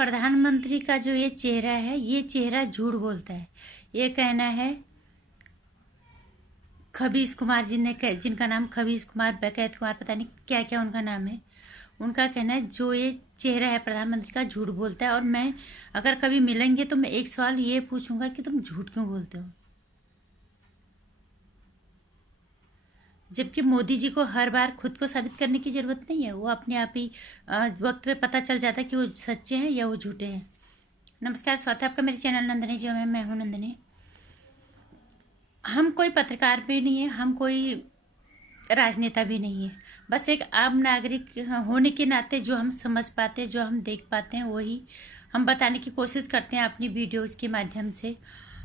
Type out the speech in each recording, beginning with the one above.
प्रधानमंत्री का जो ये चेहरा है, ये चेहरा झूठ बोलता है। ये कहना है खबीज कुमार जिनका नाम खबीज कुमार, बकैत कुमार, पता नहीं क्या क्या उनका नाम है। उनका कहना है जो ये चेहरा है प्रधानमंत्री का, झूठ बोलता है। और मैं अगर कभी मिलेंगे तो मैं एक सवाल ये पूछूंगा कि तुम झूठ क्यों बोलते हो, जबकि मोदी जी को हर बार खुद को साबित करने की जरूरत नहीं है। वो अपने आप ही वक्त पे पता चल जाता है कि वो सच्चे हैं या वो झूठे हैं। नमस्कार, स्वागत है आपका मेरे चैनल नंदिनी जी में। मैं हूँ नंदिनी। हम कोई पत्रकार भी नहीं है, हम कोई राजनेता भी नहीं है, बस एक आम नागरिक होने के नाते जो हम समझ पाते हैं, जो हम देख पाते हैं, वही हम बताने की कोशिश करते हैं अपनी वीडियोज़ के माध्यम से।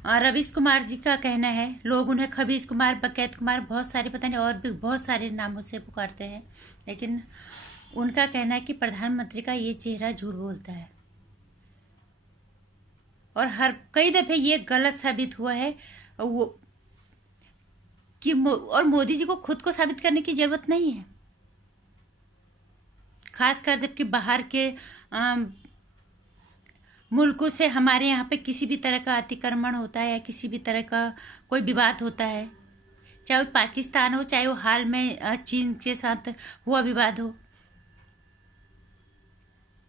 रवीश कुमार जी का कहना है, लोग उन्हें खबीज कुमार, बकैत कुमार, बहुत सारे पता नहीं और भी बहुत सारे नामों से पुकारते हैं, लेकिन उनका कहना है कि प्रधानमंत्री का ये चेहरा झूठ बोलता है। और हर कई दफ़े ये गलत साबित हुआ है वो कि और मोदी जी को खुद को साबित करने की जरूरत नहीं है, खासकर जबकि बाहर के मुल्कों से हमारे यहाँ पे किसी भी तरह का अतिक्रमण होता है या किसी भी तरह का कोई विवाद होता है, चाहे वो पाकिस्तान हो, चाहे वो हाल में चीन के साथ हुआ विवाद हो।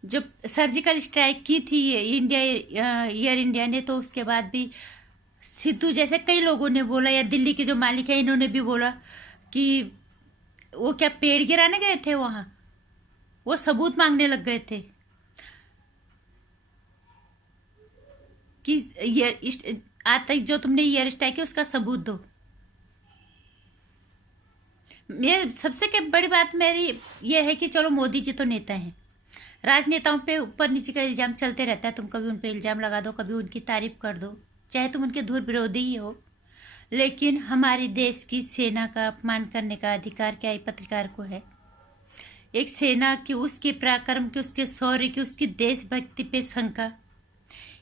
जब सर्जिकल स्ट्राइक की थी एयर इंडिया ने, तो उसके बाद भी सिद्धू जैसे कई लोगों ने बोला, या दिल्ली के जो मालिक है इन्होंने भी बोला कि वो क्या पेड़ गिराने गए थे वहाँ, वो सबूत मांगने लग गए थे कि आज तक जो तुमने एयर स्ट्राइक किया उसका सबूत दो। मेरे सबसे बड़ी बात मेरी ये है कि चलो मोदी जी तो नेता हैं, राजनेताओं पे ऊपर नीचे का इल्ज़ाम चलते रहता है। तुम कभी उन पे इल्ज़ाम लगा दो, कभी उनकी तारीफ कर दो, चाहे तुम उनके धुर विरोधी ही हो, लेकिन हमारे देश की सेना का अपमान करने का अधिकार क्या एक पत्रकार को है? एक सेना की, उसके पराक्रम की, उसके शौर्य की, उसकी देशभक्ति पे शंका,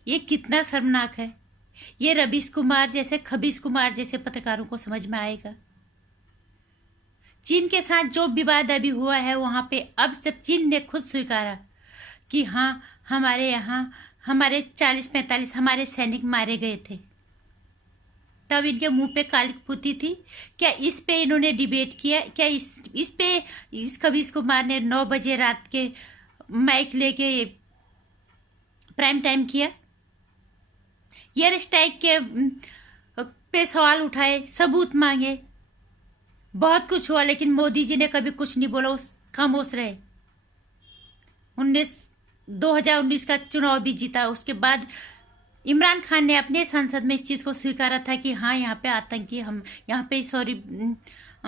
ये कितना शर्मनाक है। ये रवीश कुमार जैसे, खबीज कुमार जैसे पत्रकारों को समझ में आएगा? चीन के साथ जो विवाद अभी हुआ है वहाँ पे, अब जब चीन ने खुद स्वीकारा कि हाँ हमारे यहाँ हमारे 40-45 हमारे सैनिक मारे गए थे, तब इनके मुंह पे कालिक पुती थी। क्या इस पे इन्होंने डिबेट किया? क्या इस पे इस खबीज कुमार ने 9 बजे रात के माइक लेके प्राइम टाइम किया? एयर स्ट्राइक के पे सवाल उठाए, सबूत मांगे, बहुत कुछ हुआ, लेकिन मोदी जी ने कभी कुछ नहीं बोला, खामोश रहे। 2019 का चुनाव भी जीता, उसके बाद इमरान खान ने अपने संसद में इस चीज़ को स्वीकारा था कि हाँ यहाँ पे आतंकी, हम यहाँ पे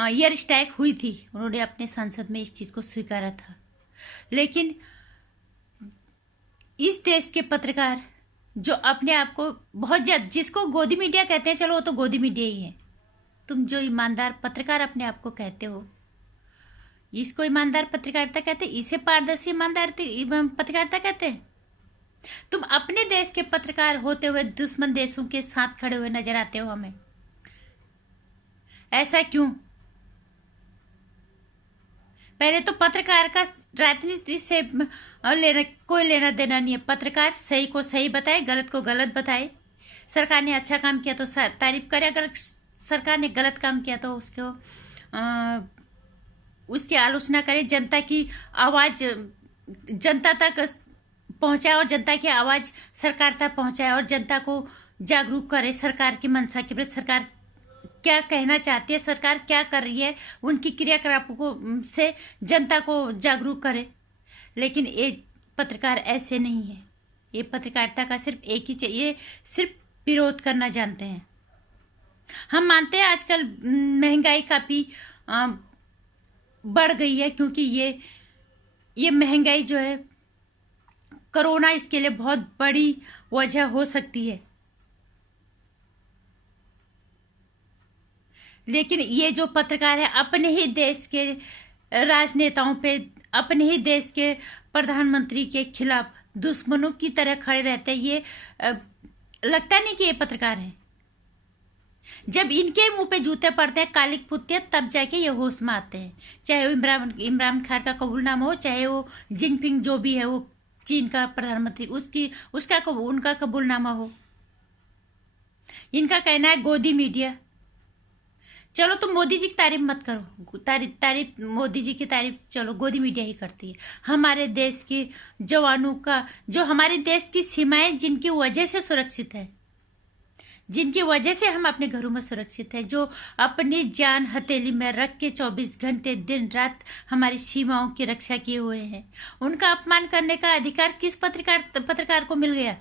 एयर स्ट्राइक हुई थी, उन्होंने अपने संसद में इस चीज़ को स्वीकारा था। लेकिन इस देश के पत्रकार जो अपने आप को बहुत जिसको गोदी मीडिया कहते हैं, चलो वो तो गोदी मीडिया ही है, तुम जो ईमानदार पत्रकार अपने आप को कहते हो, इसको ईमानदार पत्रकारिता कहते हैं, इसे पारदर्शी ईमानदार पत्रकारिता कहते हैं? तुम अपने देश के पत्रकार होते हुए दुश्मन देशों के साथ खड़े हुए नजर आते हो हमें, ऐसा क्यों? पहले तो पत्रकार का राजनीति से कोई लेना देना नहीं है। पत्रकार सही को सही बताए, गलत को गलत बताए। सरकार ने अच्छा काम किया तो तारीफ करे, अगर सरकार ने गलत काम किया तो उसकी आलोचना करे। जनता की आवाज़ जनता तक पहुंचाए और जनता की आवाज़ सरकार तक पहुंचाए और जनता को जागरूक करे सरकार की मंशा के प्रति, सरकार क्या कहना चाहती है, सरकार क्या कर रही है, उनकी क्रियाकलापों से जनता को जागरूक करे। लेकिन ये पत्रकार ऐसे नहीं है। ये पत्रकारिता का सिर्फ एक ही चाहिए, सिर्फ विरोध करना जानते हैं। हम मानते हैं आजकल महंगाई काफ़ी बढ़ गई है, क्योंकि ये महंगाई जो है, कोरोना इसके लिए बहुत बड़ी वजह हो सकती है। लेकिन ये जो पत्रकार है अपने ही देश के राजनेताओं पे, अपने ही देश के प्रधानमंत्री के खिलाफ दुश्मनों की तरह खड़े रहते हैं, ये लगता नहीं कि ये पत्रकार है। जब इनके मुंह पे जूते पड़ते हैं, कालिक पुतते हैं, तब जाके ये होश में आते हैं। चाहे वो इमरान खान का कबूलनामा हो, चाहे वो जिनपिंग जो भी है वो चीन का प्रधानमंत्री, उनका कबूलनामा हो। इनका कहना है गोदी मीडिया। चलो तुम मोदी जी की तारीफ मत करो, तारीफ मोदी जी की तारीफ चलो गोदी मीडिया ही करती है। हमारे देश के जवानों का, जो हमारे देश की सीमाएं जिनकी वजह से सुरक्षित है, जिनकी वजह से हम अपने घरों में सुरक्षित है, जो अपनी जान हथेली में रख के 24 घंटे दिन रात हमारी सीमाओं की रक्षा किए हुए हैं, उनका अपमान करने का अधिकार किस पत्रकार को मिल गया?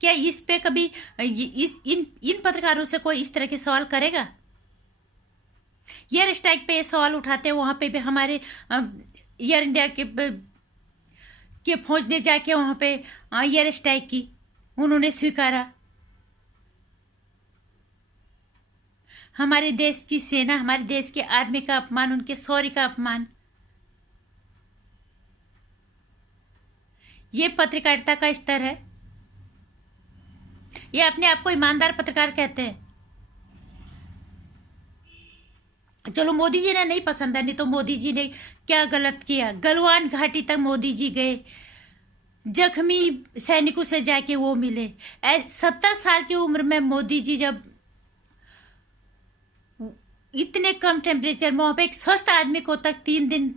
क्या इस पे कभी इन पत्रकारों से कोई इस तरह के सवाल करेगा? एयर स्ट्राइक पे ये सवाल उठाते हैं, वहां पे भी हमारे एयर इंडिया के फौज ने जाके वहां पे एयर स्ट्राइक की, उन्होंने स्वीकारा। हमारे देश की सेना, हमारे देश के आर्मी का अपमान, उनके शौर्य का अपमान, ये पत्रकारिता का स्तर है? ये अपने आप को ईमानदार पत्रकार कहते हैं? चलो मोदी जी ने नहीं पसंद है, नहीं तो मोदी जी ने क्या गलत किया? गलवान घाटी तक मोदी जी गए, जख्मी सैनिकों से जाके वो मिले। 70 साल की उम्र में मोदी जी जब इतने कम टेम्परेचर में, वहां पे एक स्वस्थ आदमी को तक 3 दिन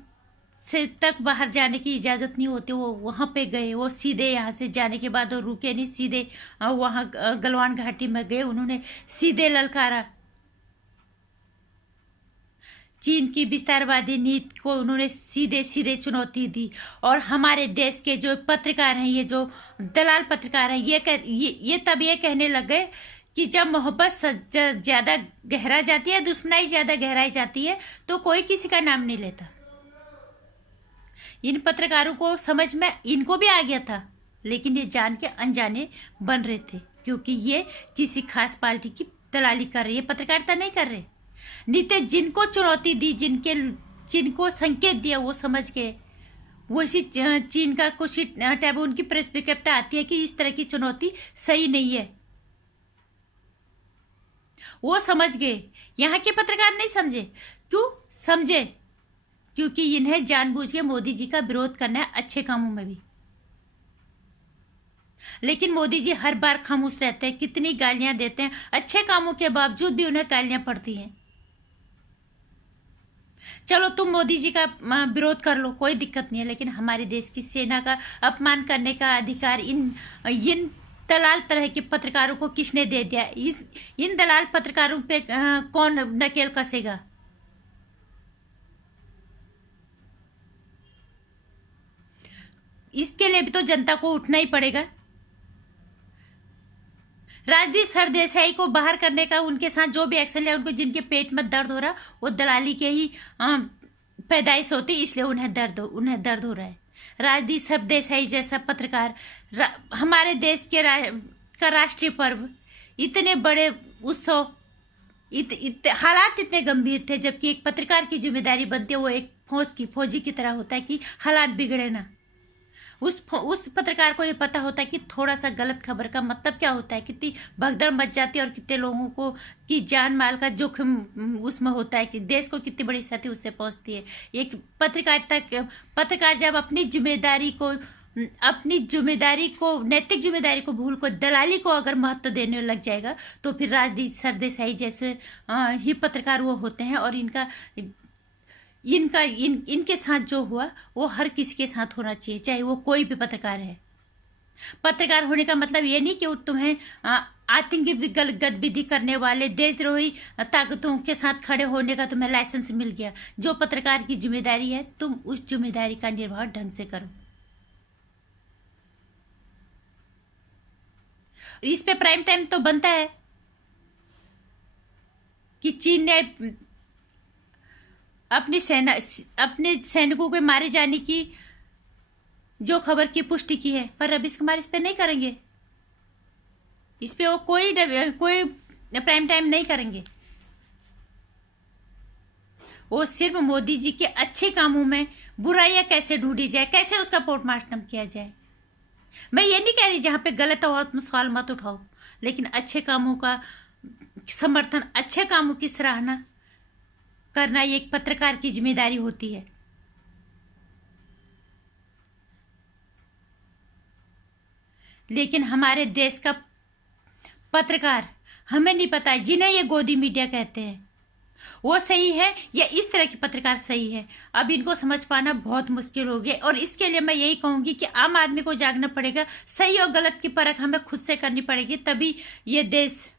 से तक बाहर जाने की इजाजत नहीं होती, वो वहां पे गए। वो सीधे यहाँ से जाने के बाद वो रुके नहीं, सीधे वहां गलवान घाटी में गए, उन्होंने सीधे ललकारा चीन की विस्तारवादी नीति को, उन्होंने सीधे सीधे चुनौती दी। और हमारे देश के जो पत्रकार हैं, ये जो दलाल पत्रकार हैं, ये तब ये कहने लग गए कि जब मोहब्बत ज्यादा गहरा जाती है, दुश्मनाई ज्यादा गहराई जाती है, तो कोई किसी का नाम नहीं लेता। इन पत्रकारों को समझ में इनको भी आ गया था, लेकिन ये जान के अनजाने बन रहे थे, क्योंकि ये किसी खास पार्टी की दलाली कर रही है, पत्रकारिता नहीं कर रहे। नीति जिनको चुनौती दी, जिनको संकेत दिया, वो समझ गए। वो इसी चीन का कुछ टाइप उनकी प्रतिक्रिया आती है कि इस तरह की चुनौती सही नहीं है, वो समझ गए। यहाँ के पत्रकार नहीं समझे। क्यों समझे? क्योंकि इन्हें जानबूझ के मोदी जी का विरोध करना है, अच्छे कामों में भी। लेकिन मोदी जी हर बार खामोश रहते हैं, कितनी गालियां देते हैं, अच्छे कामों के बावजूद भी उन्हें गालियां पड़ती हैं। चलो तुम मोदी जी का विरोध कर लो, कोई दिक्कत नहीं है, लेकिन हमारे देश की सेना का अपमान करने का अधिकार इन दलाल तरह के पत्रकारों को किसने दे दिया? इन दलाल पत्रकारों पे कौन नकेल कसेगा? इसके लिए भी तो जनता को उठना ही पड़ेगा। राजदीप सरदेसाई को बाहर करने का उनके साथ जो भी एक्शन लिया, उनको जिनके पेट में दर्द हो रहा, वो दलाली के ही पैदाइश होती, इसलिए उन्हें दर्द हो रहा है। राजदीप सरदेसाई जैसा पत्रकार, हमारे देश के का राष्ट्रीय पर्व, इतने बड़े उत्सव, हालात इतने गंभीर थे, जबकि एक पत्रकार की जिम्मेदारी बनती है, वो एक फौजी की तरह होता है कि हालात बिगड़े ना। उस पत्रकार को ये पता होता है कि थोड़ा सा गलत खबर का मतलब क्या होता है, कितनी भगदड़ मच जाती है और कितने लोगों को की जान माल का जोखिम उसमें होता है, कि देश को कितनी बड़ी क्षति उससे पहुंचती है। एक पत्रकार जब अपनी जिम्मेदारी को नैतिक जिम्मेदारी को भूल को दलाली को अगर महत्व देने लग जाएगा, तो फिर राजदीप सरदेसाई जैसे ही पत्रकार वो होते हैं। और इनके साथ जो हुआ वो हर किसी के साथ होना चाहिए, चाहे वो कोई भी पत्रकार है। पत्रकार होने का मतलब ये नहीं कि तुम्हें आतंकी गतिविधि करने वाले देशद्रोही ताकतों के साथ खड़े होने का तुम्हें लाइसेंस मिल गया। जो पत्रकार की जिम्मेदारी है, तुम उस जिम्मेदारी का निर्वाह ढंग से करो। इस पे प्राइम टाइम तो बनता है कि चीन ने अपने सैनिकों के मारे जाने की जो खबर की पुष्टि की है, पर रवीश कुमार इस पे नहीं करेंगे। इस पे वो कोई प्राइम टाइम नहीं करेंगे। वो सिर्फ मोदी जी के अच्छे कामों में बुराइयां कैसे ढूंढी जाए, कैसे उसका पोस्टमार्टम किया जाए। मैं ये नहीं कह रही जहां पे गलत हो तुम सवाल मत उठाओ, लेकिन अच्छे कामों का समर्थन, अच्छे कामों की सराहना करना ये एक पत्रकार की जिम्मेदारी होती है। लेकिन हमारे देश का पत्रकार, हमें नहीं पता है, जिन्हें ये गोदी मीडिया कहते हैं, वो सही है या इस तरह के पत्रकार सही है। अब इनको समझ पाना बहुत मुश्किल हो गया, और इसके लिए मैं यही कहूंगी कि आम आदमी को जागना पड़ेगा। सही और गलत की परख हमें खुद से करनी पड़ेगी, तभी ये देश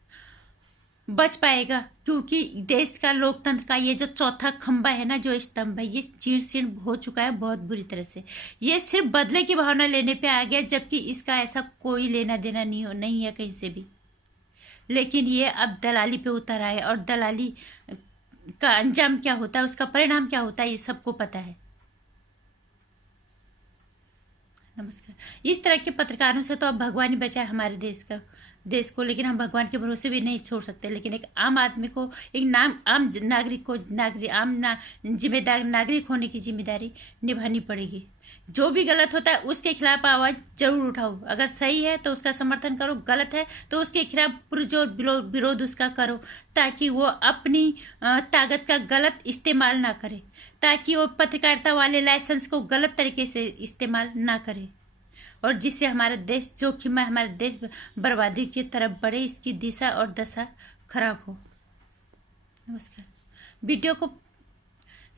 बच पाएगा। क्योंकि देश का लोकतंत्र का ये जो चौथा खंबा है ना, जो स्तंभ है, ये चीर शीर्ण हो चुका है बहुत बुरी तरह से। ये सिर्फ बदले की भावना लेने पे आ गया, जबकि इसका ऐसा कोई लेना देना नहीं है कहीं से भी। लेकिन ये अब दलाली पे उतर आए, और दलाली का अंजाम क्या होता है, उसका परिणाम क्या होता है, ये सबको पता है। नमस्कार। इस तरह के पत्रकारों से तो अब भगवान ही बचाए हमारे देश को, लेकिन हम भगवान के भरोसे भी नहीं छोड़ सकते। लेकिन एक आम आदमी को, एक आम नागरिक को, जिम्मेदार नागरिक होने की जिम्मेदारी निभानी पड़ेगी। जो भी गलत होता है उसके खिलाफ आवाज जरूर उठाओ। अगर सही है तो उसका समर्थन करो, गलत है तो उसके खिलाफ पुरजोर विरोध उसका करो, ताकि वो अपनी ताकत का गलत इस्तेमाल ना करे, ताकि वो पत्रकारिता वाले लाइसेंस को गलत तरीके से इस्तेमाल ना करे, और जिससे हमारा देश जोखिम में, हमारा देश बर्बादी की तरफ बढ़े, इसकी दिशा और दशा खराब हो। नमस्कार। वीडियो को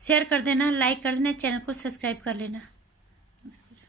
शेयर कर देना, लाइक कर देना, चैनल को सब्सक्राइब कर लेना। नमस्कार।